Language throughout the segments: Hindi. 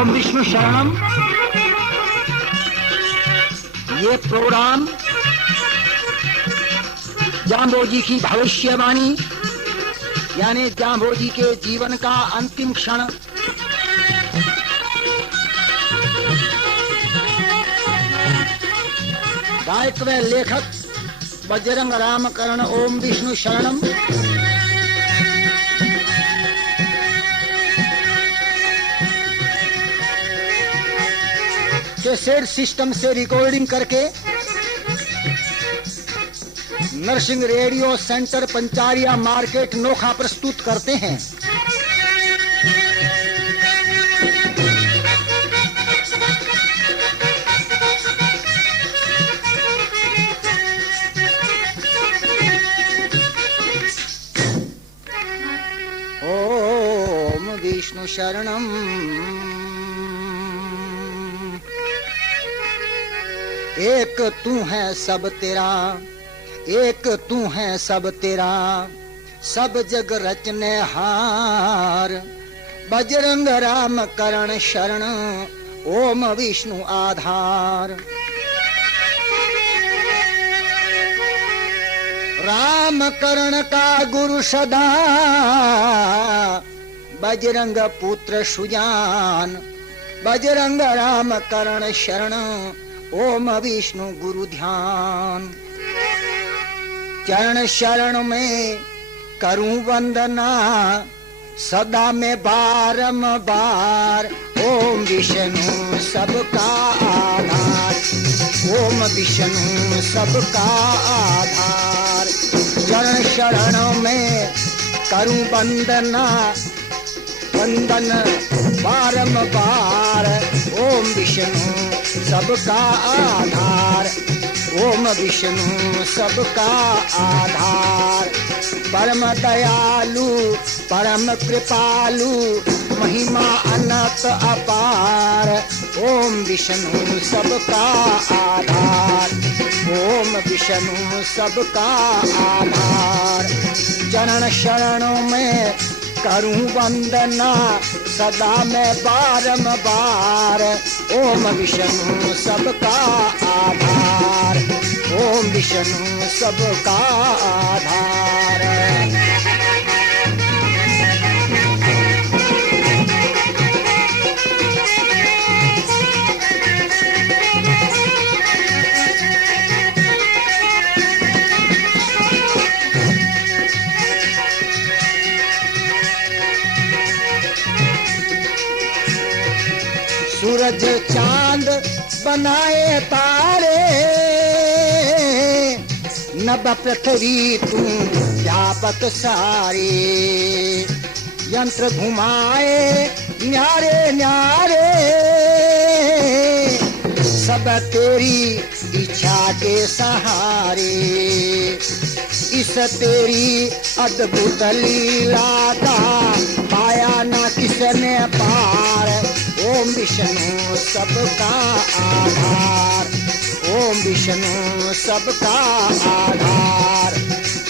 ओम विष्णु शरणम। ये प्रोग्राम जाम्बोजी की भविष्यवाणी यानी जाम्बोजी के जीवन का अंतिम क्षण गायक व लेखक बजरंग रामकरण ओम विष्णु शरणम कैसेट सिस्टम से रिकॉर्डिंग करके Narsingh radio centre Pancharia market Nokha प्रस्तुत करते हैं। ओम विष्णु शरणम। एक तू है सब तेरा, एक तू है सब तेरा, सब जग रचने हार। बजरंग राम करण शरण ओम विष्णु आधार। राम करण का गुरु सदा, बजरंग पुत्र सुजान। बजरंग राम करण शरण ओम विष्णु गुरु ध्यान। चरण शरण में करूं वंदना, सदा में बारंबार। ओम विष्णु सबका आधार, ओम विष्णु सबका आधार। चरण शरण में करूं वंदना, वंदन बारंबार। ओम विष्णु सबका आधार, ओम विष्णु सबका आधार। परम दयालु परम कृपालु, महिमा अनंत अपार। ओम विष्णु सबका आधार, ओम विष्णु सबका आधार। चरण शरणों में करूं वंदना, सदा में बारंबार। ओम विष्णु सबका आधार, ओम विष्णु सबका आधार। सूरज चांद बनाए तारे, नभ पृथ्वी तू व्यापक सारे। यंत्र घुमाए न्यारे न्यारे, सब तेरी इच्छा के सहारे। इस तेरी अद्भुत लीला का पाया ना किसने पार। ओम विष्णु सबका आधार, ओम विष्णु सबका आधार।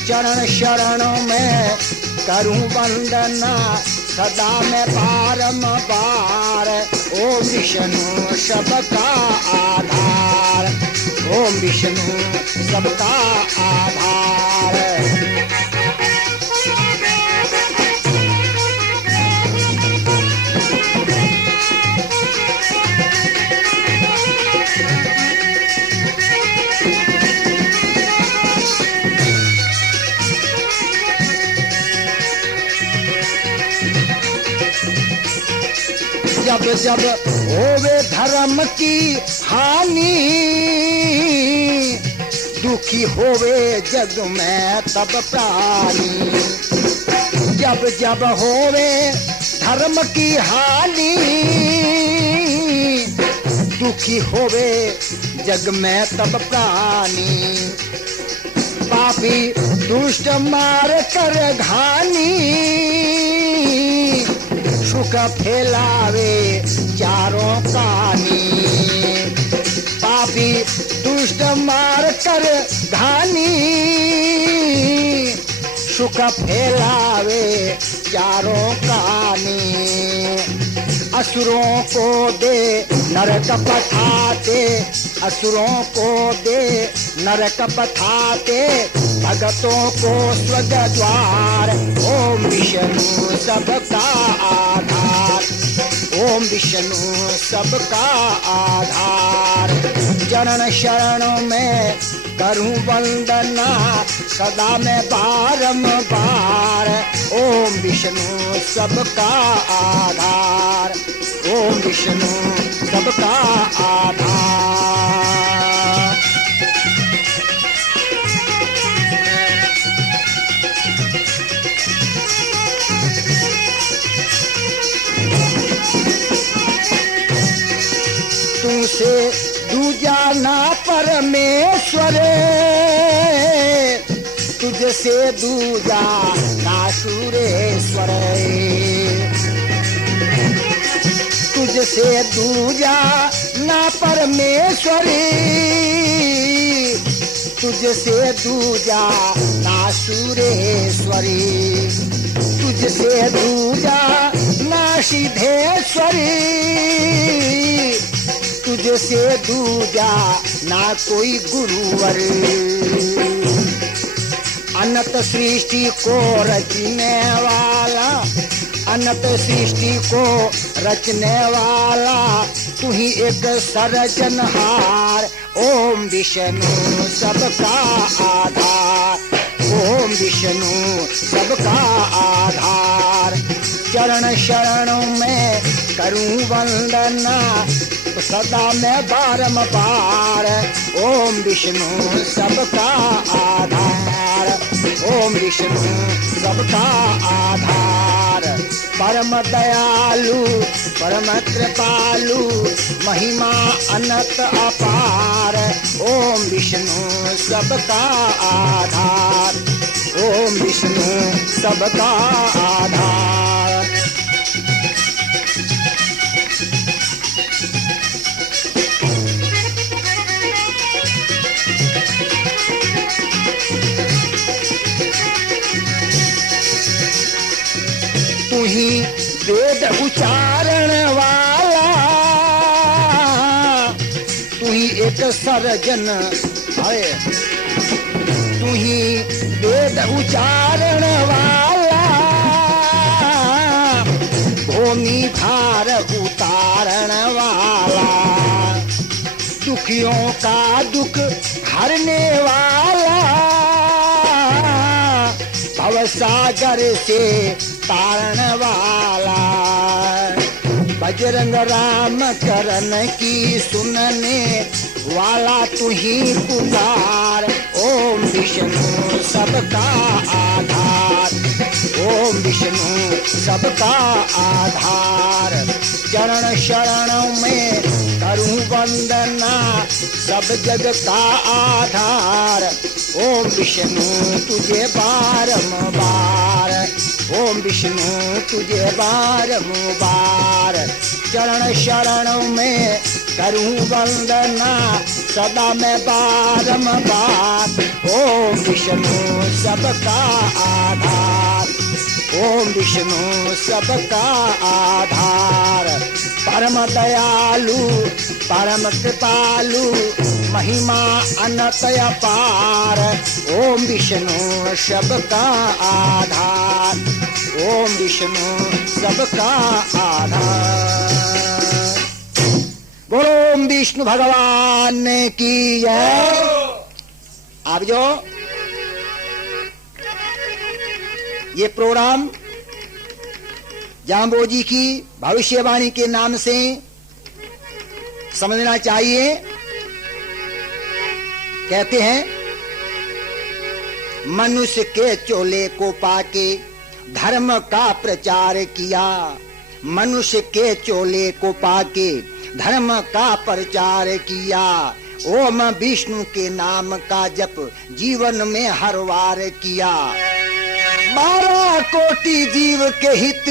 चरण शरणों में करूं वंदना, सदा में बारंबार। ओम विष्णु सबका आधार, ओम विष्णु सबका आधार। जब जब होवे धर्म की हानि, दुखी होवे जग में तब प्राणी। जब जब होवे धर्म की हानि, दुखी होवे जग में तब प्राणी। पापी दुष्ट मार कर घानी, सुख फैलावे चारों कानी। पापी दुष्ट मार कर घानी, सुख फैलावे चारों कानी। असुरों को दे नरक पठाते, असुरों को दे नरक पठाते, भगतों को स्वर्ग द्वार। ओम विष्णु सबका आधार, ओम विष्णु सबका आधार। चरण शरणों में करूं वंदना सदा मैं बारंबार। ओम विष्णु सबका आधार, ओम विष्णु सबका आधार। तुमसे दूजा ना परमेश्वर, तुझसे दूजा ना सुरेश्वर, तुझसे दूजा ना परमेश्वर, तुझसे दूजा ना सुरेश्वरी, तुझसे दूजा ना सिद्धेश्वरी, तुझसे दूजा ना कोई गुरुवर। अनंत सृष्टि को रचने वाला, अनंत सृष्टि को रचने वाला, तू ही एक सर्जनहार। ओम विष्णु सबका आधार, ओम विष्णु सबका आधार। चरण शरणों में करूं वंदना सदा मैं बारंबार। ओम विष्णु सबका आधार, ओम विष्णु सबका आधार। परम दयालु परम कृपालु, महिमा अनंत अपार। ओम विष्णु सबका आधार, ओम विष्णु सबका आधार। तू ही वेद उच्चारण वाला, तू ही एक सर्जन है, तू ही वेद उच्चारण वाला, भूमि भार उतारण वाला, दुखियों का दुख हरने वाला, भवसागर से तारण वाला। बजरंग राम करण की सुनने वाला तू ही पुकार। ओम विष्णु सबका आधार, ओम विष्णु सबका आधार। चरण शरणों में करूं वंदना सब जग का आधार। ओम विष्णु तुझे बारंबार, ओम विष्णु तुझे बारंबार। चरण शरणों में करूं वंदना सदा मैं बारंबार। ओम विष्णु सबका आधार, ओम विष्णु सबका आधार। परम दयालु परम कृपालु, महिमा अनंत अपार। ओम विष्णु सबका आधार, ओम विष्णु सबका आधार। बोलो ओम विष्णु भगवान की जय। आप जो ये प्रोग्राम जाम्बोजी की भविष्यवाणी के नाम से समझना चाहिए। कहते हैं मनुष्य के चोले को पाके धर्म का प्रचार किया, मनुष्य के चोले को पाके धर्म का प्रचार किया। ओम विष्णु के नाम का जप जीवन में हर वार किया। 12 कोटि जीव के हित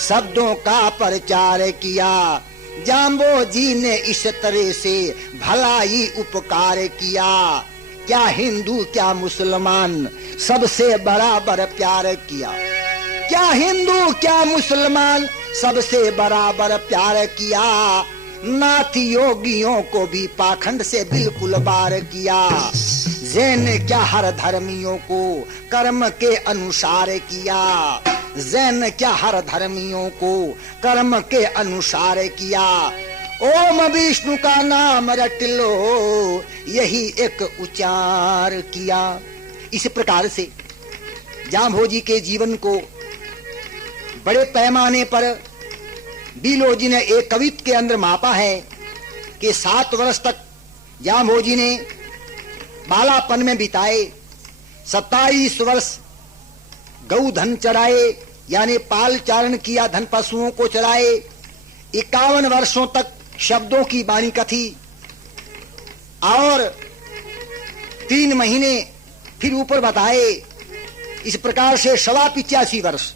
शब्दों का प्रचार किया। जाम्बो जी ने इस तरह से भला ही उपकार किया। क्या हिंदू क्या मुसलमान सबसे बराबर प्यार किया। क्या हिंदू क्या मुसलमान सबसे बराबर प्यार किया, नाथ योगियों को भी पाखंड से बिल्कुल बार किया। जैन क्या हर धर्मियों को कर्म के अनुसार किया, जैन क्या हर धर्मियों को कर्म के अनुसार किया। ओम विष्णु का नाम रट लो, यही एक उच्चार किया। इस प्रकार से जांभोजी के जीवन को बड़े पैमाने पर बीलोजी ने एक कवित्व के अंदर मापा है कि 7 वर्ष तक जांभोजी ने बालापन में बिताए, 27 वर्ष गौ धन चराए यानी पाल चारण किया, धन पशुओं को चराए, 51 वर्षों तक शब्दों की वाणी कथी और 3 महीने फिर ऊपर बताए। इस प्रकार से 85 वर्ष।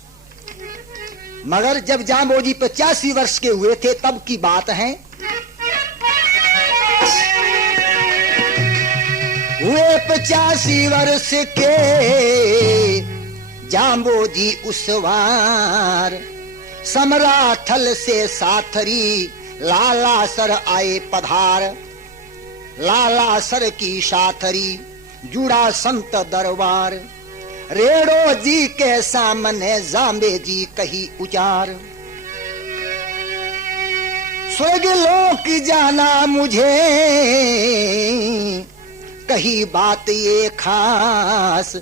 मगर जब जांभोजी 85 वर्ष के हुए थे तब की बात है। हुए 85 वर्ष के जांभोजी उस वार, समराथल से साथरी लालासर आए पधार। लालासर की साथरी जुड़ा संत दरबार, रेड़ो जी के सामने जांबे जी कही उचार। स्वर्ग लोक जाना मुझे कही बात ये खास,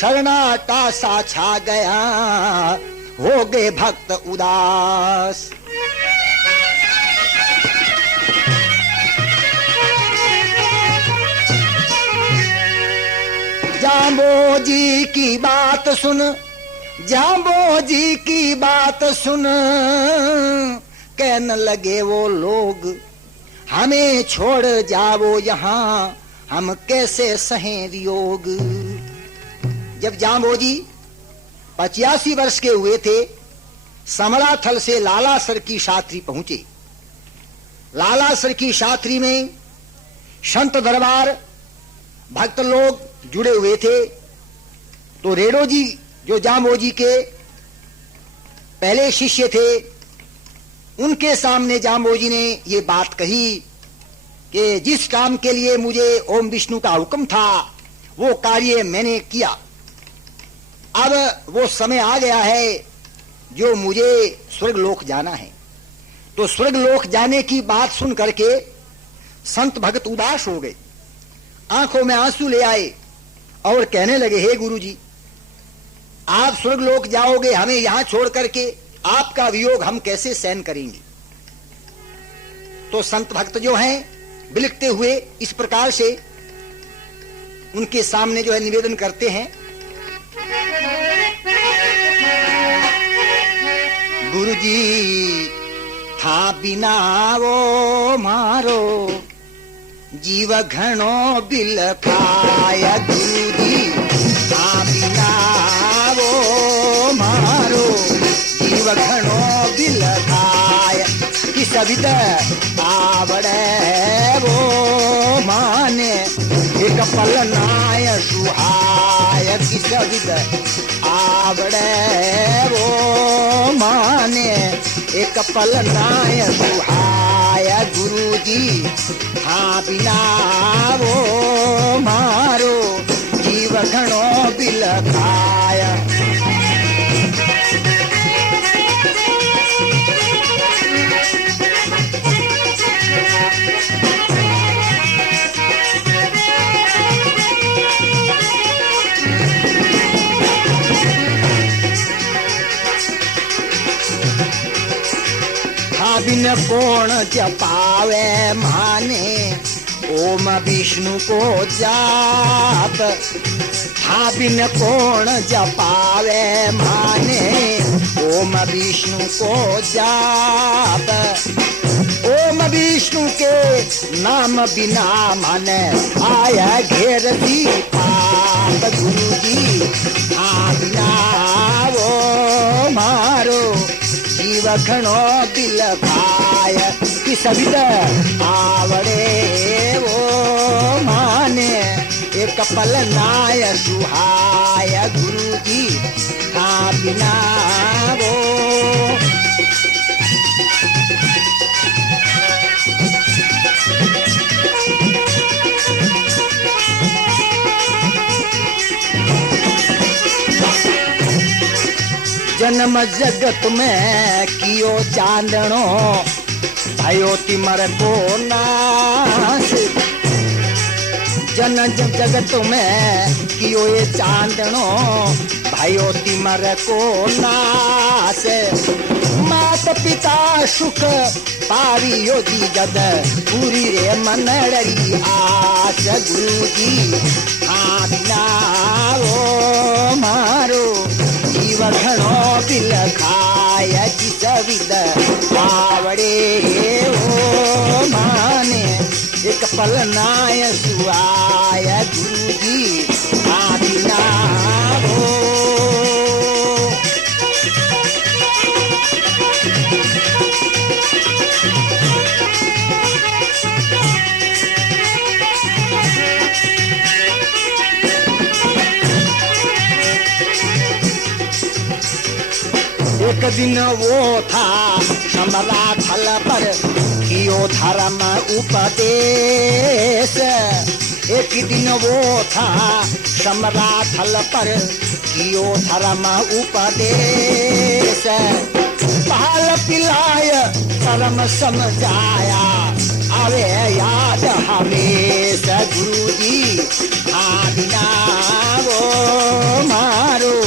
शरणाटा सा छा गया हो गए भक्त उदास। जांबोजी की बात सुन, जांबोजी की बात सुन, कहने लगे वो लोग हमें छोड़ जाओ यहाँ, हम कैसे सहें वियोग। जब जांबोजी 85 वर्ष के हुए थे, समराथल से लालासर की शात्री पहुंचे। लालासर की शात्री में संत दरबार भक्त लोग जुड़े हुए थे। तो रेडो जी जो जांबोजी के पहले शिष्य थे, उनके सामने जांबोजी ने ये बात कही कि जिस काम के लिए मुझे ओम विष्णु का हुक्म था वो कार्य मैंने किया। अब वो समय आ गया है जो मुझे स्वर्गलोक जाना है। तो स्वर्गलोक जाने की बात सुन करके संत भक्त उदास हो गए, आंखों में आंसू ले आए और कहने लगे, हे गुरुजी, आप स्वर्गलोक जाओगे, हमें यहां छोड़ करके आपका वियोग हम कैसे सहन करेंगे। तो संत भक्त जो हैं बिलखते हुए इस प्रकार से उनके सामने जो है निवेदन करते हैं, गुरुजी था बिना वो मारो जीव घणो बिलखाय। गुरुजी था बिना वो मारो जीव घणो बिलखाय। किस विद आवड़े वो माने एक पल नाय सुहाय। किस विद आवड़े वो माने एक पल नाय सुहाय। गुरुजी हाँ बिना वो मारो जीव घणो बिलखाय। बिन कोण जपावे माने ओम विष्णु को जाप। हाँ बिन कोण जपावे माने ओम विष्णु को जाप। ओम विष्णु के नाम बिना माने आया घेर दी पाप। गुरुजी हाँ बिना वो मारो जीव घणो बिलखाय। किस विद आवड़े वो माने एक पल नाय सुहाय। गुरुजी हाँ बिना वो जन्म जगत में कियो चांदनो भयो तिमर को नास। जन्म जगत में कियो ये चांदनो भयो तिमर को नास। मात पिता सुख पावियो जी जद पूरी रे मनड़ी आस। गुरु जी बिना वो मारो जीव घणो बिल खाय जिस विद आवड़े ओ माने एक पल नाय सुआय। गुरु जी बिना वो एक दिन वो था समरा थल पर कियो धर्म उपदेश। एक दिन वो था समरा थल पर कियो धर्म उपदेश। पाल पिलाय परम समझाया आवे याद हमेशा। गुरु जी बिना वो मारो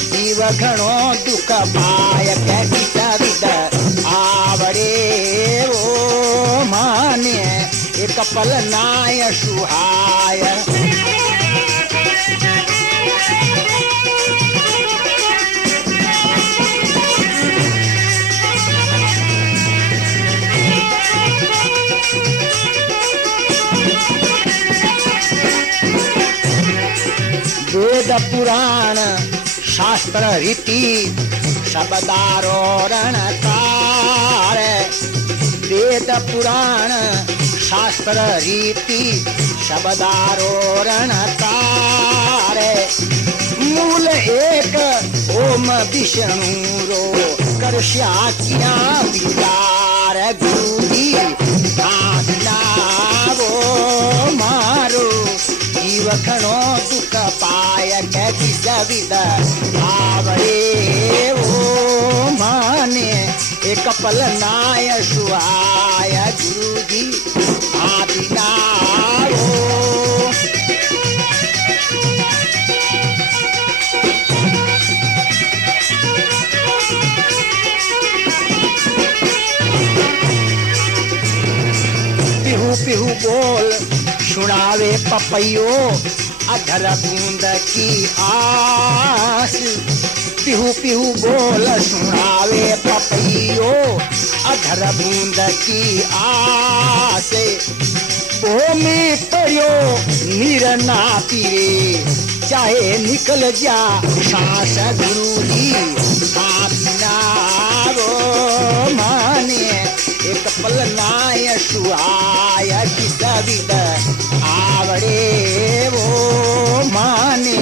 जीव घणो दुख पाय कैसी विद आवड़े ओ माने एक पल नाय सुहाय। वेद पुराण शास्त्र रीति शब्दारो रणकार। वेद पुराण शास्त्र रीति शब्दारो रणकार। मूल एक ओम विष्णु रो करश्या किया विचार। गुरु जी बिना वो मारो जीव घणो दुख पाय कैसी सविद आवड़े ओ माने एक पल नाय सुहाय। गुरु जी बिना वो पिहू पिहू बोल सुनावे पपैयो अधर बूंद की आस। पिहू पिहू बोल सुनावे पपैयो अधर बूंद की आस। भूमि पर्यो नीर ना पीरे चाहे निकल जा सांस। गुरु जी बिना वो माने एक पल नाय सुहाय। जिस विद आवड़े वो माने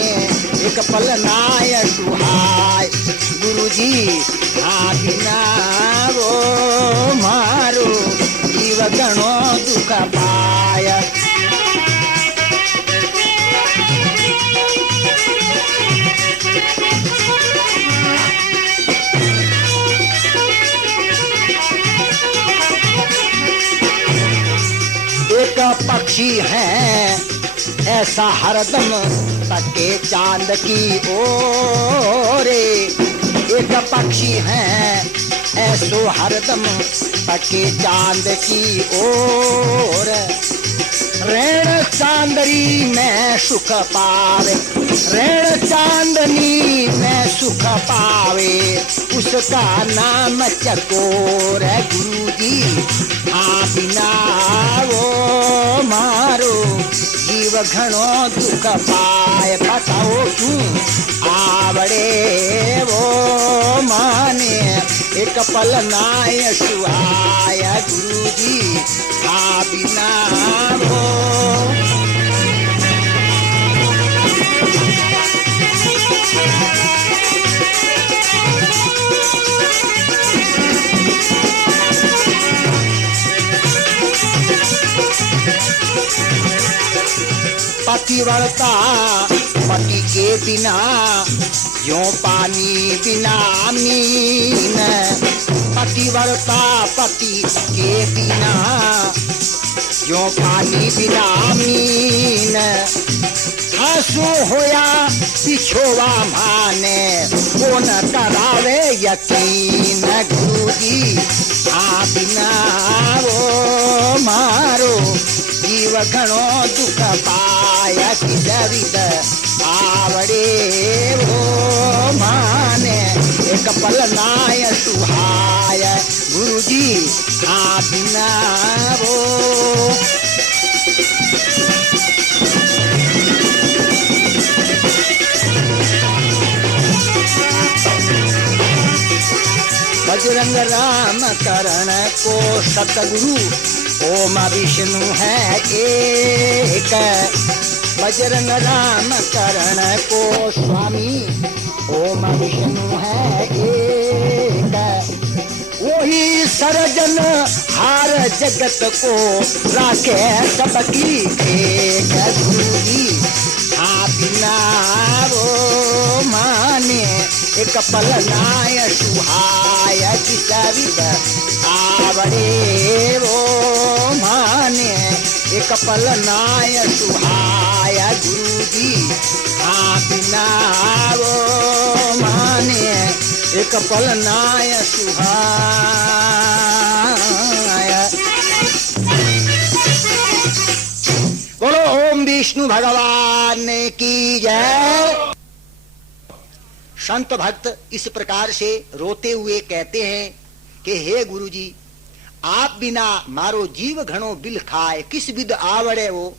एक पल नाय सुहाय। गुरु जी बिना वो मारो जीव घणो दुख पाय। एक पक्षी है ऐसा हरदम तके चांद की ओर। एक पक्षी है ऐसो हरदम तके चांद की ओर। ऋण चांदनी में सुख पावे ऋण चांदनी में सुख पावे उसका नाम चकोर। गुरु जी बिना वो मारो जीव घणो दुख पाए। बताओ क्यों आवड़े वो माने एक पल नाय सुहाय। गुरु जी बिना वो पतिव्रता पति के बिना जो पानी बिना मीन। पतिव्रता पति के बिना जो पानी बिना मीन। आंसू होया पिछोवा माने कौन करावे यकीन। गुरुजी आ बिना वो मारो जीव घणो दुख पाया कि जरिद आवड़े वो माने एक पल नाय सुहाय। गुरुजी आ बिना वो बजरंग राम करण को सतगुरु ओम विष्णु है एक। बजरंग राम करण को स्वामी ओम विष्णु है एक। वही सरजन हार जगत को राखे सबकी एक। गुरुजी आ बिना वो माने एक पल नाय सुहाय कि जरिद आवड़े वो माने एक पल नाय सुहाय। गुरुजी आ बिना वो माने एक पल नाय सुहाय। बोलो ओम विष्णु भगवान की जय। संत भक्त इस प्रकार से रोते हुए कहते हैं कि हे गुरुजी आप बिना मारो जीव घणो बिल खाए। किस विद आवड़े वो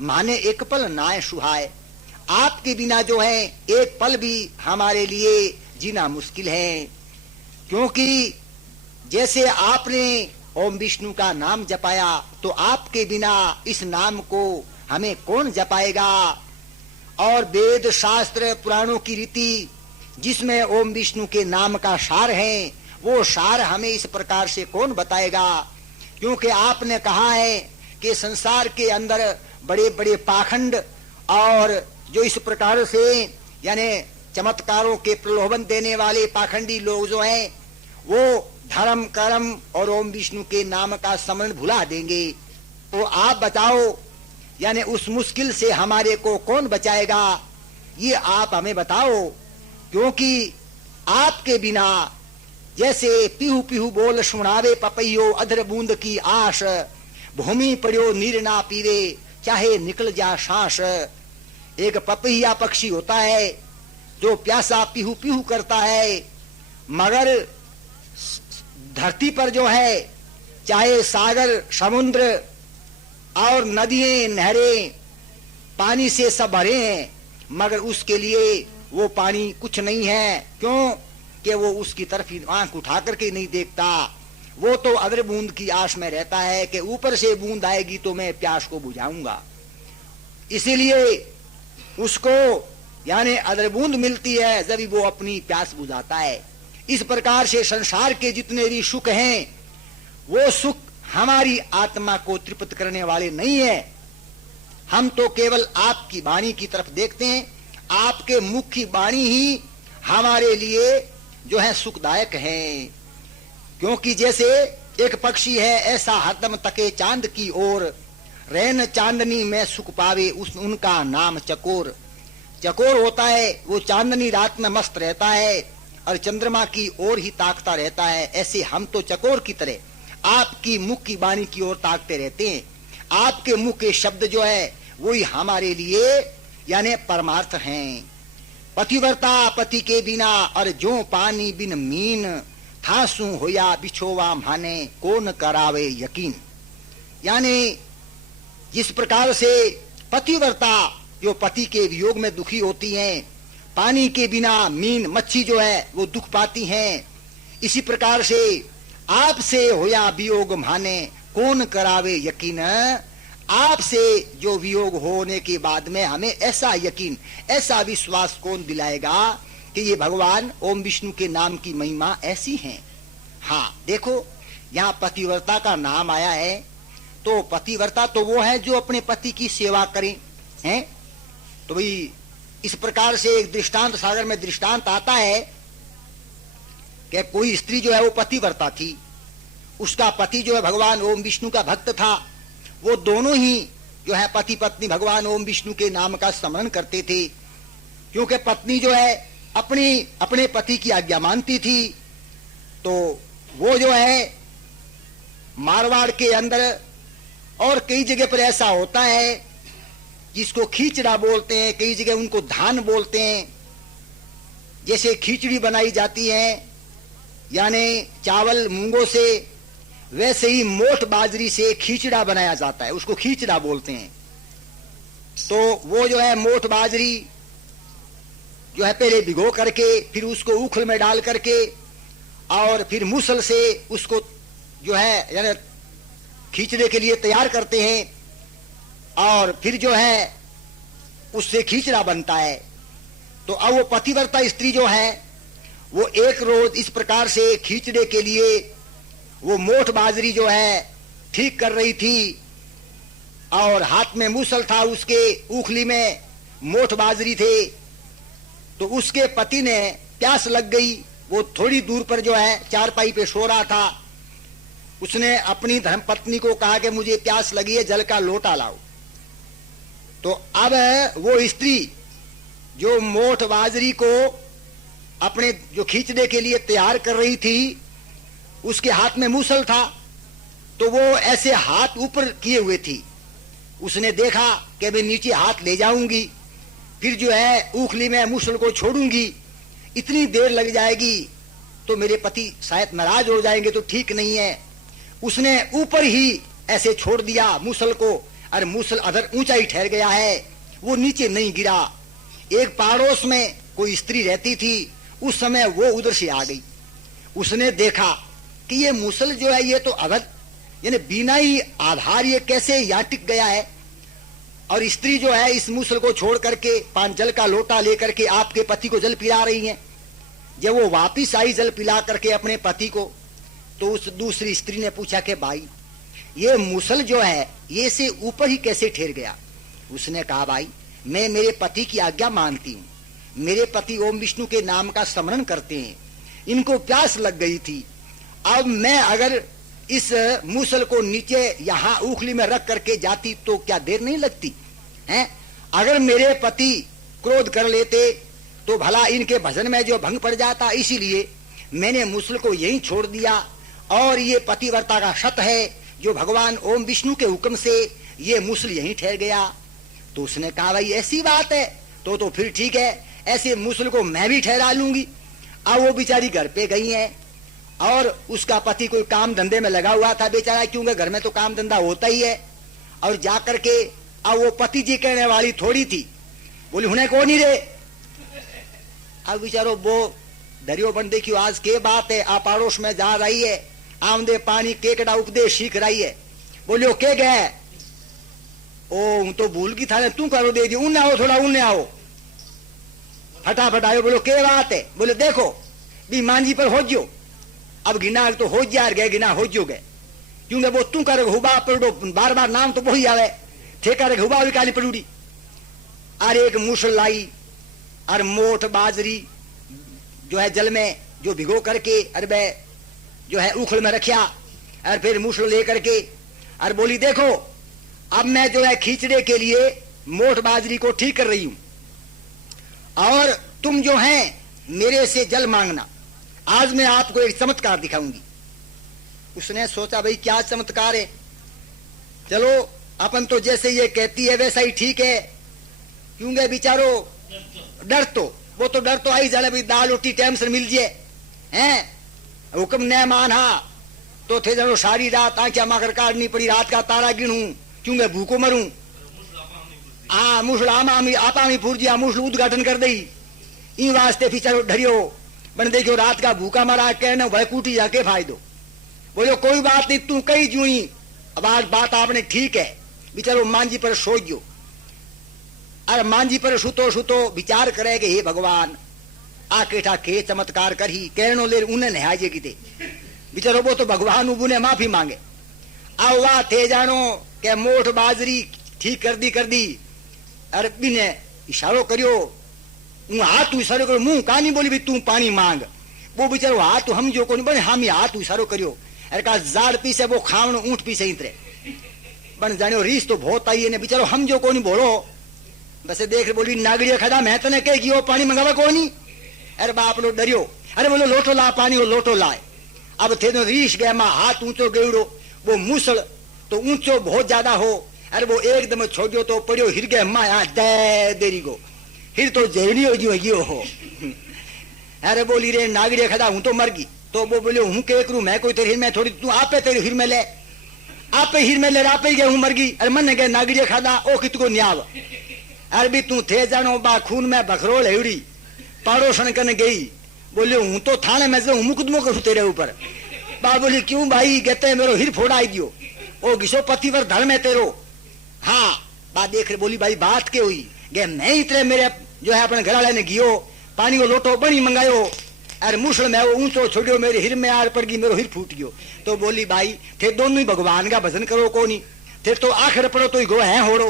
माने एक पल नाय सुहाय। आपके बिना जो है एक पल भी हमारे लिए जीना मुश्किल है। क्योंकि जैसे आपने ओम विष्णु का नाम जपाया तो आपके बिना इस नाम को हमें कौन जपाएगा। और वेद शास्त्र पुराणों की रीति जिसमें ओम विष्णु के नाम का सार है वो सार हमें इस प्रकार से कौन बताएगा। क्योंकि आपने कहा है कि संसार के अंदर बड़े बड़े पाखंड और जो इस प्रकार से यानी चमत्कारों के प्रलोभन देने वाले पाखंडी लोग जो हैं वो धर्म कर्म और ओम विष्णु के नाम का स्मरण भुला देंगे। तो आप बताओ यानी उस मुश्किल से हमारे को कौन बचाएगा, ये आप हमें बताओ। क्योंकि आपके बिना जैसे पीहू पीहू बोल सुनावे पपैयो अधर बूंद की आश। भूमि पड़ियो नीर ना पीवे चाहे निकल जा सांस। एक पपैया पक्षी होता है जो प्यासा पीहू पीहू करता है, मगर धरती पर जो है चाहे सागर समुद्र और नदियां नहरें पानी से सब भरे हैं, मगर उसके लिए वो पानी कुछ नहीं है। क्यों कि वो उसकी तरफ आंख उठा करके नहीं देखता। वो तो अदर बूंद की आस में रहता है कि ऊपर से बूंद आएगी तो मैं प्यास को बुझाऊंगा। इसीलिए उसको यानी अदर बूंद मिलती है जब वो अपनी प्यास बुझाता है। इस प्रकार से संसार के जितने भी सुख हैं वो सुख हमारी आत्मा को तृप्त करने वाले नहीं है। हम तो केवल आपकी वाणी की तरफ देखते हैं। आपके मुख की वाणी ही हमारे लिए जो है सुखदायक है। क्योंकि जैसे एक पक्षी है ऐसा हरदम तके चांद की ओर, रैन चांदनी में सुख पावे उनका नाम चकोर। चकोर होता है वो चांदनी रात में मस्त रहता है और चंद्रमा की ओर ही ताकता रहता है। ऐसे हम तो चकोर की तरह आपकी मुख की वाणी की ओर ताकते रहते हैं। आपके मुख के शब्द जो है वही हमारे लिए यानी परमार्थ हैं। पतिव्रता पति के बिना और जो पानी बिन मीन। थासू होया बिछोवा माने कौन करावे यकीन। यानी जिस प्रकार से पतिव्रता जो पति के वियोग में दुखी होती हैं, पानी के बिना मीन मच्छी जो है वो दुख पाती हैं, इसी प्रकार से आपसे होया वियोग माने कौन करावे यकीन। आपसे जो वियोग होने के बाद में हमें ऐसा यकीन ऐसा विश्वास कौन दिलाएगा कि ये भगवान ओम विष्णु के नाम की महिमा ऐसी है। हाँ देखो, यहाँ पतिव्रता का नाम आया है, तो पतिव्रता तो वो है जो अपने पति की सेवा करें, हैं? तो भाई इस प्रकार से एक दृष्टांत सागर में दृष्टांत आता है कि कोई स्त्री जो है वो पतिव्रता थी, उसका पति जो है भगवान ओम विष्णु का भक्त था। वो दोनों ही जो है पति पत्नी भगवान ओम विष्णु के नाम का स्मरण करते थे, क्योंकि पत्नी जो है अपने पति की आज्ञा मानती थी। तो वो जो है मारवाड़ के अंदर और कई जगह पर ऐसा होता है, जिसको खीचड़ा बोलते हैं, कई जगह उनको धान बोलते हैं। जैसे खिचड़ी बनाई जाती है यानी चावल मूंगों से, वैसे ही मोठ बाजरी से खिचड़ा बनाया जाता है, उसको खिचड़ा बोलते हैं। तो वो जो है मोठ बाजरी जो है पहले भिगो करके फिर उसको उखल में डाल करके और फिर मुसल से उसको जो है यानी खींचने के लिए तैयार करते हैं, और फिर जो है उससे खींचड़ा बनता है। तो अब वो पतिव्रता स्त्री जो है वो एक रोज इस प्रकार से खींचने के लिए वो मोठ बाजरी जो है ठीक कर रही थी, और हाथ में मूसल था, उसके उखली में मोठ बाजरी थे। तो उसके पति ने प्यास लग गई, वो थोड़ी दूर पर जो है चारपाई पे सो रहा था। उसने अपनी धर्मपत्नी को कहा कि मुझे प्यास लगी है, जल का लोटा लाओ। तो अब वो स्त्री जो मोठ बाजरी को अपने जो खींचने के लिए तैयार कर रही थी, उसके हाथ में मूसल था, तो वो ऐसे हाथ ऊपर किए हुए थी। उसने देखा कि मैं नीचे हाथ ले जाऊंगी, फिर जो है उखली में मूसल को छोड़ूंगी, इतनी देर लग जाएगी तो मेरे पति शायद नाराज हो जाएंगे, तो ठीक नहीं है। उसने ऊपर ही ऐसे छोड़ दिया मूसल को, और मूसल अधर ऊंचा ही ठहर गया है, वो नीचे नहीं गिरा। एक पड़ोस में कोई स्त्री रहती थी, उस समय वो उधर से आ गई। उसने देखा कि ये मूसल जो है ये तो अधर यानी बिना ही आधार ये कैसे यहाँ टिक गया है, और स्त्री जो है इस मूसल को छोड़ करके पान जल का लोटा लेकर के आपके पति को जल पिला रही है। जब वो वापिस आई जल पिला करके अपने पति को, तो उस दूसरी स्त्री ने पूछा कि भाई ये मूसल जो है ये से ऊपर ही कैसे ठहर गया। उसने कहा भाई मैं मेरे पति की आज्ञा मानती हूँ, मेरे पति ओम विष्णु के नाम का स्मरण करते हैं, इनको प्यास लग गई थी। अब मैं अगर इस मूसल को नीचे यहाँ उखली में रख करके जाती तो क्या देर नहीं लगती है। अगर मेरे पति क्रोध कर लेते तो भला इनके भजन में जो भंग पड़ जाता, इसीलिए मैंने मूसल को यहीं छोड़ दिया, और ये पतिव्रता का शत है जो भगवान ओम विष्णु के हुक्म से ये मूसल यहीं ठहर गया। तो उसने कहा भाई ऐसी बात है तो फिर ठीक है, ऐसे मूसल को मैं भी ठहरा लूंगी। अब वो बेचारी घर पे गई है, और उसका पति कोई काम धंधे में लगा हुआ था बेचारा, क्योंकि घर में तो काम धंधा होता ही है। और जा करके अब वो पति जी कहने वाली थोड़ी थी, बोली हुने को नहीं रे। अब बेचारो वो दरियो बन देखियो आज के बात है, आप पड़ोस में जा रही है, आमदे पानी केकड़ा उपदेश सीख रही है। बोलियो के गए, ओ तो भूल की था तू करो दे दी, उन्हें आओ थोड़ा उन्हें आओ, फटाफट आयो। बोलो के बात है, बोले देखो भी मांझी पर हो जो, अब गिना तो हो जा गए, गिना हो जो गए, क्योंकि वो तू करे हुबा पड़ो, बार बार नाम तो वही आवे, थे करे हुबा भी काली पड़ूडी। अरे एक मूसल लाई, और मोठ बाजरी जो है जल में जो भिगो करके अरे जो है उखल में रखा, और फिर मूसल लेकर के और बोली देखो अब मैं जो है खींचने के लिए मोठ बाजरी को ठीक कर रही हूं, और तुम जो है मेरे से जल मांगना, आज मैं आपको एक चमत्कार दिखाऊंगी। उसने सोचा भाई क्या चमत्कार है, चलो अपन तो जैसे ये कहती है वैसा ही ठीक है, क्योंकि बेचारो डर तो वो तो डर तो आई जाए भाई दाल रोटी टाइम से मिल जाए हैं, हुक्म न माना तो थे जनो सारी रात आंखें माकर काटनी पड़ी, रात का तारा गिनूं क्योंकि भूखो मरूं। आ मुसल आपा फूर्जिया मुसल उद्घाटन कर दई, इन वास्ते फिर डरियो बन देखियो रात का भूखा मरा कहने भय कूटी जाके फायदो। बोलो कोई बात नहीं तू कही जुई, अब आज बात आपने ठीक है, बेचारो मांझी पर सो गयो। अरे मांझी पर सुतो सुतो विचार करे कि हे भगवान आके ठाके चमत्कार कर ही कहनो ले उन्हें नहाजे की बिचारो वो तो भगवान उबुने माफी मांगे। आओ वाह थे जानो के मोठ बाजरी ठीक कर दी अरबी ने इशारो करियो हूँ हाथ इशारो करो मुंह कहानी बोली भी तू पानी मांग। वो बेचारो हाथ हम जो को बने हामी हाथ इशारो करियो अरे का जाड़ पीसे वो खावण ऊंट पीसे इतरे बन जानियो रीस तो बहुत आई ने बेचारो हम जो को बोलो बस देख बोली नागड़िया खड़ा मैं तने कह गयो पानी मंगावा को नहीं। अरे बाप लो डरियो अरे बोलो लोटो ला पानी वो लोटो लाए। अब थे तो रीस गया मां हाथ ऊंचो गेड़ो वो मूसल तो ऊंचो बहुत ज्यादा हो अरे वो एकदम छोड़ियो तो पड़ियो हिर गया मां यहाँ देरी गो हिर तो जेड़ियो जो हो। अरे बोली रे नागड़िया खड़ा हूं तो मर गई तो वो बोलियो हूं के करूं मैं कोई तेरे हिर में थोड़ी तू आपे तेरे हिर में ले आपे हिर में ले आपे गया हूं मर गई। अरे मन गया नागड़िया खादा ओ कित को न्याव अरे भी तू थे जानो बा खून में बखरोल हेड़ी पाड़ोसन कन गई बोलियो हूं तो थाने में जाऊं मुकदमो करूं तेरे ऊपर। बा बोली क्यों भाई कहते मेरो हिर फोड़ाई दियो ओ घिसो पति पर धर्म है तेरो। हाँ बा देख रहे बोली भाई बात के हुई गे मैं इतने मेरे जो है अपने घर वाले ने गियो पानी को लोटो बनी मंगायो अरे मुसल में वो ऊंचो छोड़ियो मेरे हिर में आर पड़ गई मेरो हिर फूट गयो। तो बोली भाई थे दोनों ही भगवान का भजन करो को नहीं थे तो आखिर पड़ो तो गो है होड़ो।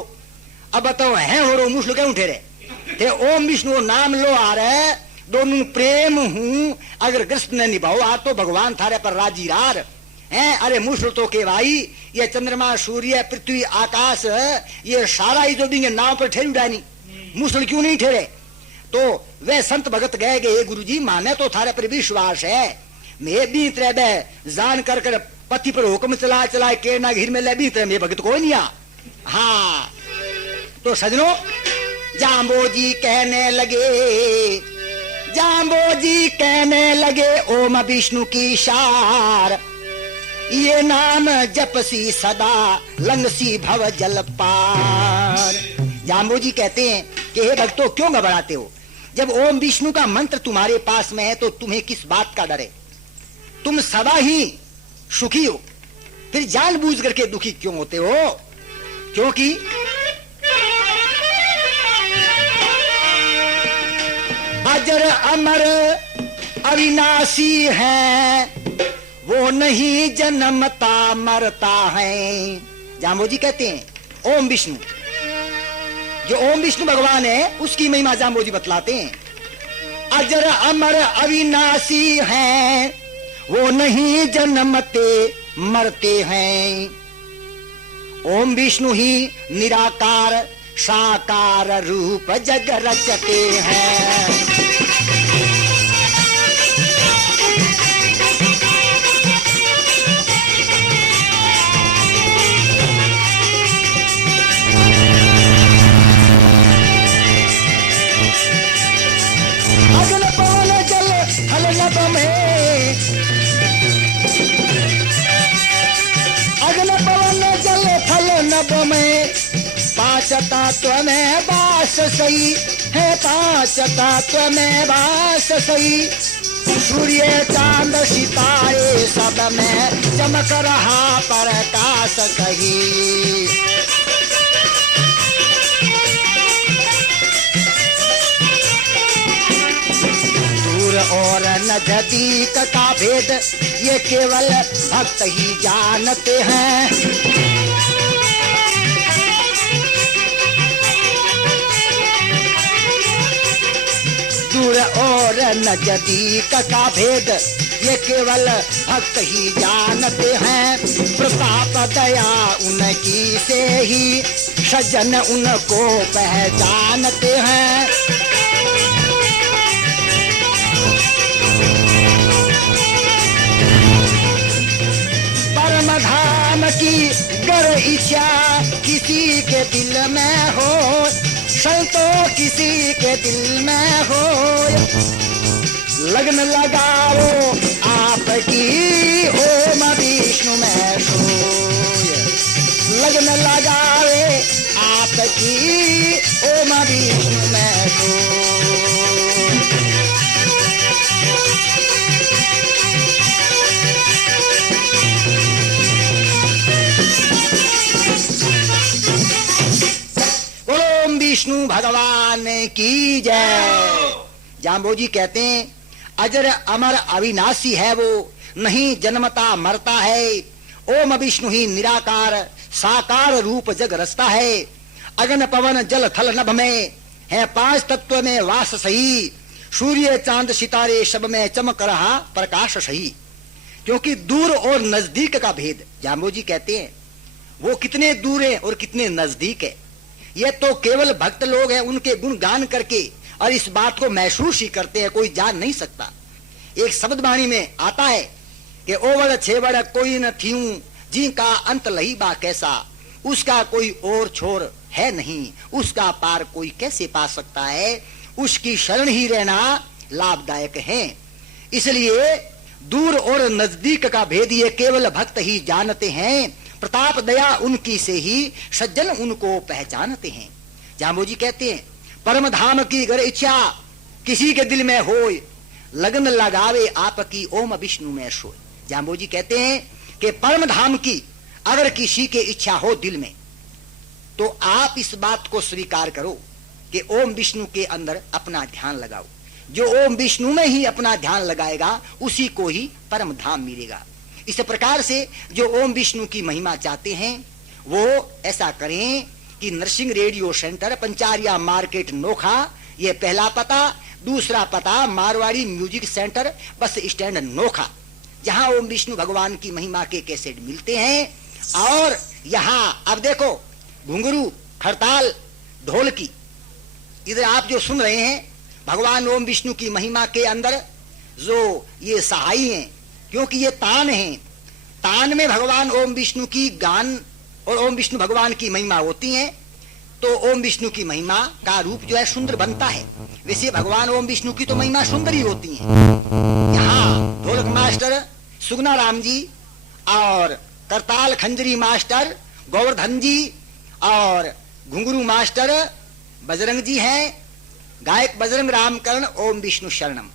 अब बताओ है होड़ो मुसल क्यों ठहरे थे ओम विष्णु नाम लो आ रहे दोनों प्रेम हूं अगर कृष्ण ने निभाओ आ तो भगवान थारे पर राजी रार है। अरे मुसल तो के भाई ये चंद्रमा सूर्य पृथ्वी आकाश ये सारा ही जो भी नाव पर ठहरी उड़ानी मुसल क्यों नहीं ठहरे। तो वे संत भगत गए गए गुरुजी माने तो थारे पर विश्वास है मैं भी तरह जान कर पति पर हुक्म चला के ना घिर में ले भी तरह मैं भगत को नहीं आ। हाँ तो सजनों जाम्बोजी कहने लगे ओम विष्णु की शार ये नाम जपसी सदा लंगसी भव जल पार। जाम्बोजी कहते हैं कि हे भक्तों क्यों घबराते हो जब ओम विष्णु का मंत्र तुम्हारे पास में है तो तुम्हें किस बात का डर है तुम सदा ही सुखी हो फिर जानबूझ करके दुखी क्यों होते हो क्योंकि अजर अमर अविनाशी है वो नहीं जन्मता मरता है। जाम्बोजी कहते हैं ओम विष्णु जो ओम विष्णु भगवान है उसकी महिमा जाम्बोजी बतलाते हैं। अजर अमर अविनाशी हैं वो नहीं जन्मते मरते हैं। ओम विष्णु ही निराकार साकार रूप जग रचते हैं। अगन पवन जल थल नभ में अगन पवन जल थल नभ में पांच तत्व में वास सही है पांच तत्व में वास सही। सूर्य चांद सितारे सब में चमक रहा प्रकाश कही। और नजदीक का भेद ये केवल भक्त ही जानते हैं। दूर और नजदीक का भेद ये केवल भक्त ही जानते हैं। प्रताप दया उनकी से ही सज्जन उनको पहचानते हैं। धाम की गर इच्छा किसी के दिल में हो संतो किसी के दिल में हो लगन लगाओ आपकी ओम विष्णु में सोय। लगन लगावे आपकी ओम विष्णु में सोय। विष्णु भगवान की जय। जाम्बोजी कहते हैं अजर अमर अविनाशी है वो, नहीं जन्मता मरता है। ओम विष्णु ही निराकार साकार रूप जग रचता है। अगन पवन जल थल नभ में है 5 तत्व में वास सही। सूर्य चांद सितारे सब में चमक रहा प्रकाश सही। क्योंकि दूर और नजदीक का भेद जाम्बोजी कहते हैं वो कितने दूर है और कितने नजदीक है, ये तो केवल भक्त लोग हैं उनके गुण गान करके और इस बात को महसूस ही करते हैं, कोई जान नहीं सकता। एक शब्द वाणी में आता है कि ओवड़ छेवड़ कोई न थीं जी का अंत लही बा कैसा, उसका कोई और छोर है नहीं, उसका पार कोई कैसे पा सकता है, उसकी शरण ही रहना लाभदायक है। इसलिए दूर और नजदीक का भेद ये केवल भक्त ही जानते हैं। प्रताप दया उनकी से ही सज्जन उनको पहचानते हैं। जाम्बोजी कहते हैं परम धाम की अगर इच्छा किसी के दिल में होय, लगन लगावे आपकी ओम विष्णु में सोय। जाम्बोजी कहते हैं कि परम धाम की अगर किसी के इच्छा हो दिल में, तो आप इस बात को स्वीकार करो कि ओम विष्णु के अंदर अपना ध्यान लगाओ। जो ओम विष्णु में ही अपना ध्यान लगाएगा उसी को ही परम धाम मिलेगा। इस प्रकार से जो ओम विष्णु की महिमा चाहते हैं वो ऐसा करें कि Narsingh radio centre Pancharia market Nokha, ये पहला पता। दूसरा पता Marwari music centre bus stand Nokha, जहां ओम विष्णु भगवान की महिमा के कैसेट मिलते हैं। और यहाँ अब देखो घुंघरू खड़ताल ढोलकी, इधर आप जो सुन रहे हैं भगवान ओम विष्णु की महिमा के अंदर जो ये सहाई हैं, क्योंकि ये तान हैं। तान में भगवान ओम विष्णु की गान और ओम विष्णु भगवान की महिमा होती है, तो ओम विष्णु की महिमा का रूप जो है सुंदर बनता है। वैसे भगवान ओम विष्णु की तो महिमा सुंदर ही होती है। यहाँ ढोलक मास्टर सुगना राम जी और करताल खंजरी मास्टर गोवर्धन जी और घुंघरू मास्टर बजरंग जी हैं। गायक बजरंग रामकरण ओम विष्णु शरणम।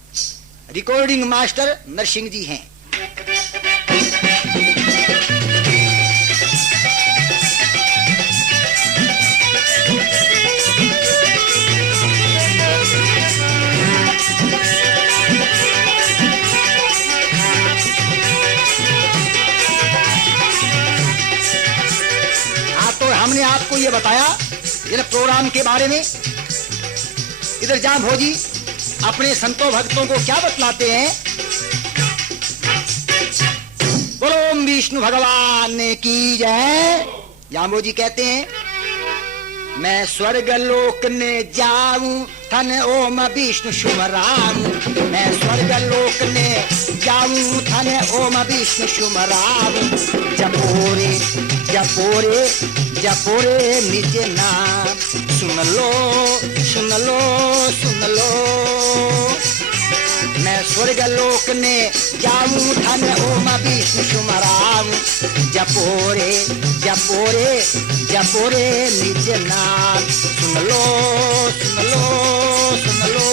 रिकॉर्डिंग मास्टर नरसिंह जी हैं। हमने आपको ये बताया इधर प्रोग्राम के बारे में। इधर जाम्बोजी अपने संतों भक्तों को क्या बतलाते हैं, बोलो ओम विष्णु भगवान की जय। जाम्बोजी कहते हैं मैं स्वर्ग लोक ने जाऊं थन ओम विष्णु शुभ राम। मैं स्वर्ग लोक ने जाऊं थन ओम विष्णु शुभ राम। जपोरे जपोरे जपोरे निज नाम, सुन लो सुन लो सुन लो। मैं स्वर्ग लोक ने जाऊं धन ओम विष्णु शुभ राम। जपोरे जपोरे जपोरे निज नाम, सुन लो सुन लो सुन लो।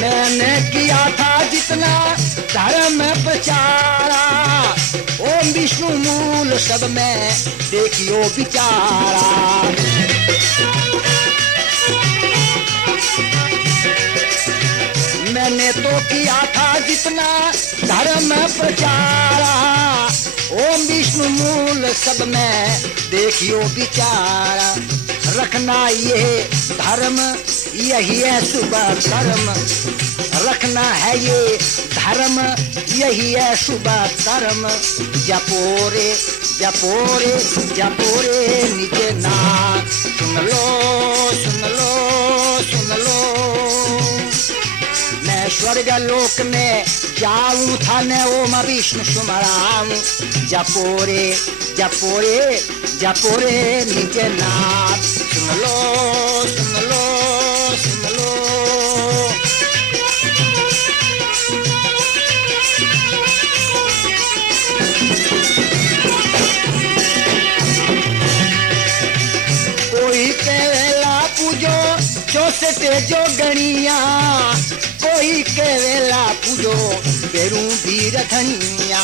मैंने किया था जितना धर्म प्रचारा, ओम विष्णु मूल सब में देखियो विचारा। मैंने तो किया था जितना धर्म प्रचारा, ओम विष्णु मूल सब में देखियो विचारा। रखना ये धर्म यही है शुभ कर्म, रखना है ये धर्म यही है शुभ कर्म। जपोरे जपोरे जपोरे निज नाम, सुन लो सुन लो सुन लो। मैं स्वर्ग लोक में जाऊं था न ओम विष्णु शुभ राम। जपोरे जपोरे जपोरे निज नाम, सुन लो सुन लो सुन लो। कोई कहला पूजो जो से चौसठ जो गणिया कोई के वेला पूजो बेरू वीर धनिया।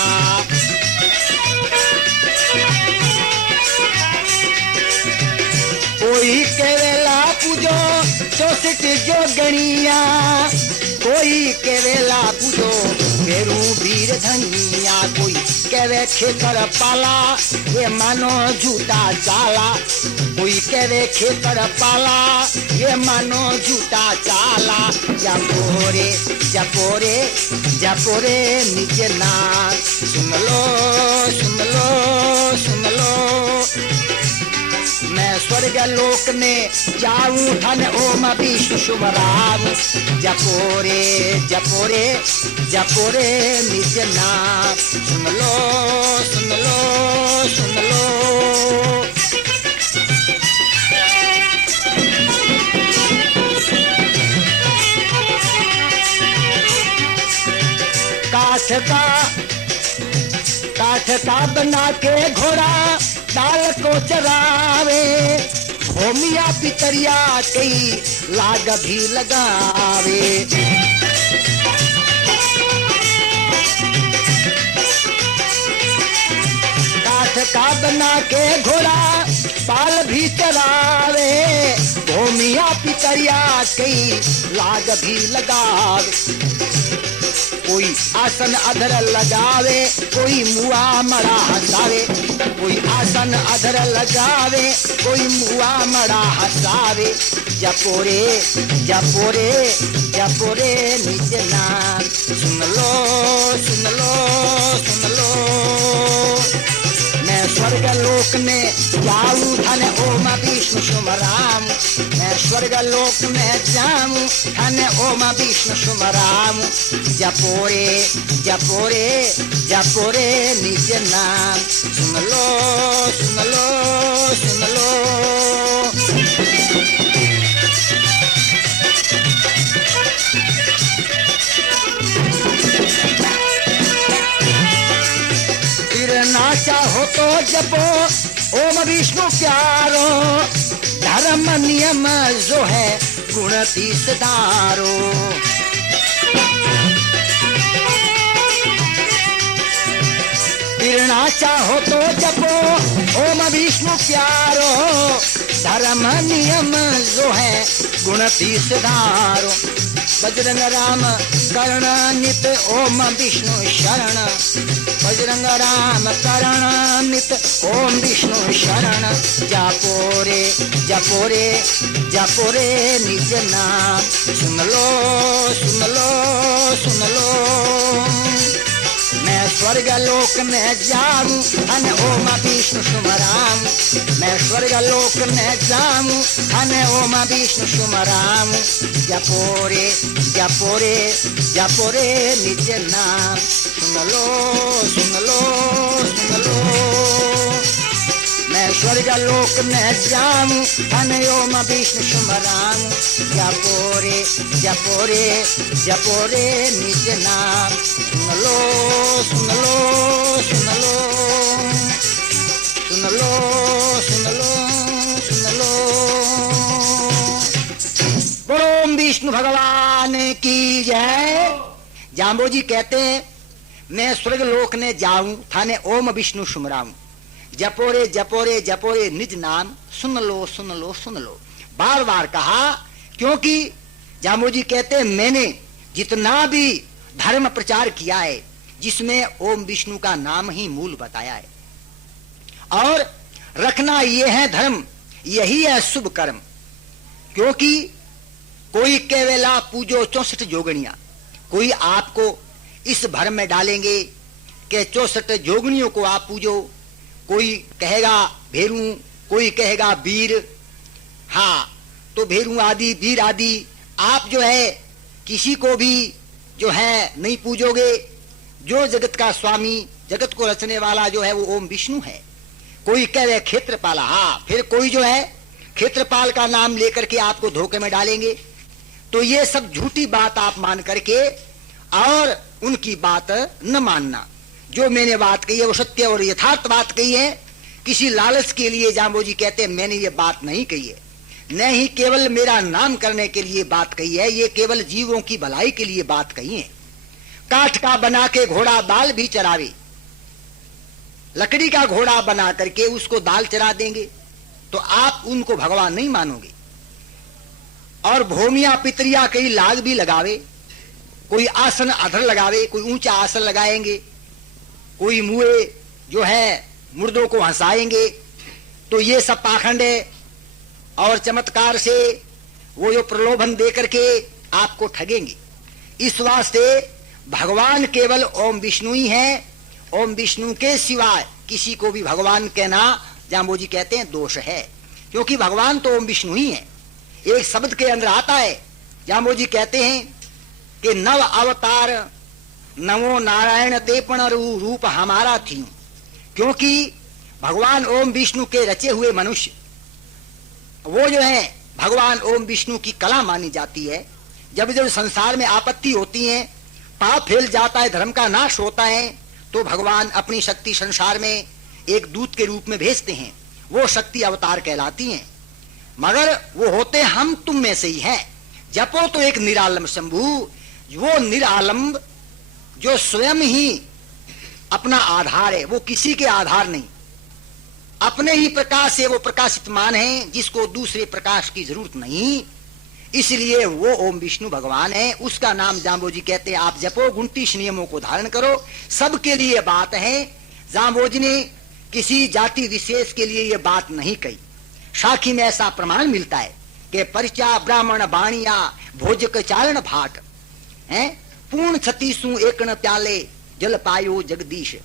कोई के वेला पूजो 64 जो गणिया कोई के वेला पूजो बेरू वीर धनिया। कोई केवे खेतर पाला ये मानो झूठा चाला। कोई केवे खेतर पाला ये मानो झूठा चाला। जपोरे जपोरे जपोरे निज नाम सुन लो सुन लो सुन लो। मैं स्वर्ग लोक में जाऊं धन ओम विष्णु शुभ राम। जपोरे जपोरे जपोरे निज नाम सुन लो सुन लो सुन लो। काठ का बना के घोड़ा डाल को चरावे। भूमिया पितरिया कई लाग भी लगावे। काठ का बना के घोड़ा पाल भी चरावे। भूमिया पितरिया कई लाग भी लगावे। कोई आसन अधर लगावे कोई मुआ मरा हंसावे। कोई आसन अधर लगावे कोई मुआ मरा हंसावे। जपोरे जपोरे जपोरे निज नाम सुन लो सुन लो सुन लो। मैं स्वर्ग लोक में जाऊं धन ओम विष्णु शुभ राम। मैं स्वर्ग लोक में जाऊं धन ओम विष्णु शुभ राम। जपोरे जपोरे जपोरे निज नाम सुन लो सुन लो सुन लो। चाहो तो जपो ओम विष्णु प्यारो। धर्म नियम जो है गुण 30 धारो। फिरना चाहो तो जपो ओम विष्णु प्यारो। धर्म नियम जो है गुण 30 धारो। बजरंग राम करण नित ओम विष्णु शरण। बजरंग राम करण नित ओम विष्णु शरण। जपोरे जपोरे जपोरे निज नाम सुन लो सुन लो सुन लो। मैं स्वर्ग लोक में जाऊं धन ओम विष्णु शुभ राम। मैं स्वर्ग लोक में जाऊं धन ओम विष्णु शुभ राम। जपोरे जपोरे जपोरे निज नाम सुन लो सुन लो सुन लो। मैं स्वर्ग लोक में जाऊं धन ओम विष्णु शुभ राम। जपोरे जपोरे जपोरे निज नाम सुन लो सुन लो सुन लो सुन लो सुन लो सुन लो। बोलो विष्णु भगवान की जय। जाम्बोजी कहते हैं मैं स्वर्ग लोक ने जाऊं थाने ओम विष्णु सुमराऊं। जपोरे जपोरे जपोरे निज नाम सुन लो सुन लो सुन लो। बार बार कहा क्योंकि जाम्बोजी कहते हैं मैंने जितना भी धर्म प्रचार किया है जिसमें ओम विष्णु का नाम ही मूल बताया है। और रखना ये है धर्म यही है शुभ कर्म। क्योंकि कोई केवला पूजो 64 जोगणियां। कोई आपको इस भ्रम में डालेंगे कि 64 जोगणियों को आप पूजो। कोई कहेगा भेरू कोई कहेगा वीर। हाँ तो भेरू आदि वीर आदि आप जो है किसी को भी जो है नहीं पूजोगे। जो जगत का स्वामी जगत को रचने वाला जो है वो ओम विष्णु है। कोई कह रहे क्षेत्रपाला। हाँ फिर कोई जो है क्षेत्रपाल का नाम लेकर के आपको धोखे में डालेंगे। तो ये सब झूठी बात आप मान करके और उनकी बात न मानना। जो मैंने बात कही है वो सत्य और यथार्थ बात कही है। किसी लालच के लिए जाम्बोजी कहते हैं मैंने ये बात नहीं कही है। न ही केवल मेरा नाम करने के लिए बात कही है, ये केवल जीवों की भलाई के लिए बात कही है। काठ का बना के घोड़ा दाल भी चरावे, लकड़ी का घोड़ा बना करके उसको दाल चरा देंगे तो आप उनको भगवान नहीं मानोगे। और भूमिया पितरिया कई लाग भी लगावे, कोई आसन अधर लगावे, कोई ऊंचा आसन लगाएंगे, कोई मुए जो है मुर्दों को हंसाएंगे, तो ये सब पाखंड है। और चमत्कार से वो जो प्रलोभन दे करके आपको ठगेंगे। इस वास्ते भगवान केवल ओम विष्णु ही है। ओम विष्णु के सिवाय किसी को भी भगवान कहना, जाम्बोजी कहते हैं, दोष है, क्योंकि भगवान तो ओम विष्णु ही है। एक शब्द के अंदर आता है, जाम्बोजी कहते हैं कि नव अवतार नवो नारायण ते पण रूप हमारा थी, क्योंकि भगवान ओम विष्णु के रचे हुए मनुष्य वो जो है भगवान ओम विष्णु की कला मानी जाती है। जब जब संसार में आपत्ति होती है, पाप फैल जाता है, धर्म का नाश होता है, तो भगवान अपनी शक्ति संसार में एक दूत के रूप में भेजते हैं। वो शक्ति अवतार कहलाती हैं, मगर वो होते हम तुम में से ही हैं। जपो तो एक निरालंब शंभु, वो निरालंब जो स्वयं ही अपना आधार है, वो किसी के आधार नहीं, अपने ही प्रकाश से वो प्रकाशितमान है, जिसको दूसरे प्रकाश की जरूरत नहीं। इसलिए वो ओम विष्णु भगवान है। उसका नाम जाम्बोजी कहते हैं आप जपो, 29 नियमों को धारण करो, सबके लिए बात है। जाम्बोजी ने किसी जाति विशेष के लिए ये बात नहीं कही। साखी में ऐसा प्रमाण मिलता है कि परिचा ब्राह्मण बाणिया भोजक चारण भाट है, पूर्ण 36 एकन प्याले जल पायो जगदीश।